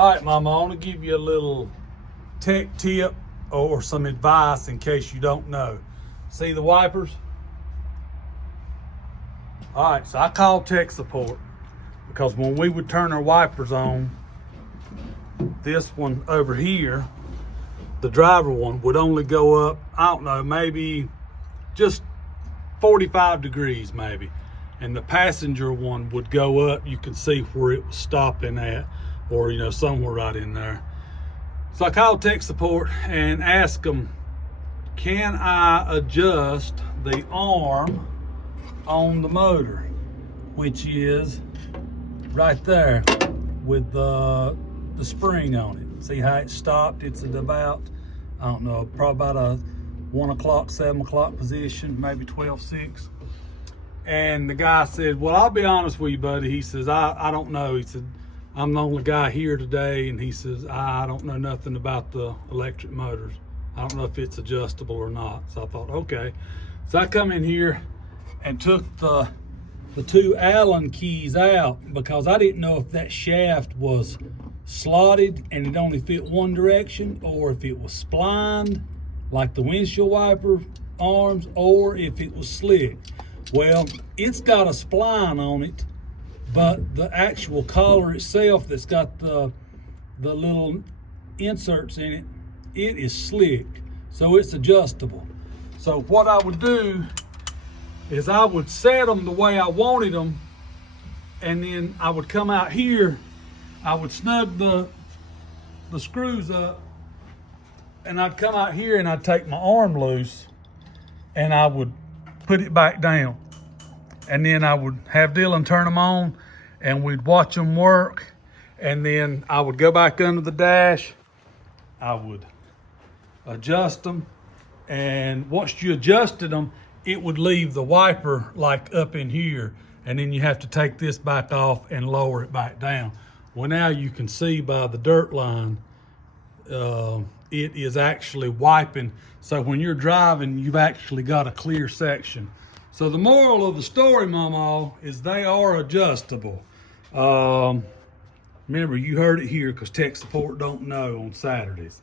All right, Mama, I want to give you a little tech tip or some advice in case you don't know. See the wipers? All right, so I called tech support because when we would turn our wipers on, this one over here, the driver one, would only go up, I don't know, maybe just 45 degrees maybe. And the passenger one would go up, you could see where it was stopping at, or somewhere right in there. So I called tech support and asked them, can I adjust the arm on the motor, which is right there with the spring on it. See how it stopped? It's at about, I don't know, probably about a 1 o'clock, 7 o'clock position, maybe 12:06. And the guy said, well, I'll be honest with you, buddy. He says, I don't know. He said, I'm the only guy here today. And he says, I don't know nothing about the electric motors. I don't know if it's adjustable or not. So I thought, okay. So I come in here and took the two Allen keys out because I didn't know if that shaft was slotted and it only fit one direction, or if it was splined like the windshield wiper arms, or if it was slick. Well, it's got a spline on it, but the actual collar itself that's got the little inserts in it, it is slick, so it's adjustable. So what I would do is I would set them the way I wanted them, and then I would come out here, I would snug the screws up, and I'd come out here and I'd take my arm loose and I would put it back down. And then I would have Dylan turn them on and we'd watch them work. And then I would go back under the dash, I would adjust them. And once you adjusted them, it would leave the wiper like up in here. And then you have to take this back off and lower it back down. Well, now you can see by the dirt line, it is actually wiping. So when you're driving, you've actually got a clear section. So the moral of the story, Mama, is they are adjustable. Remember, you heard it here because tech support don't know on Saturdays.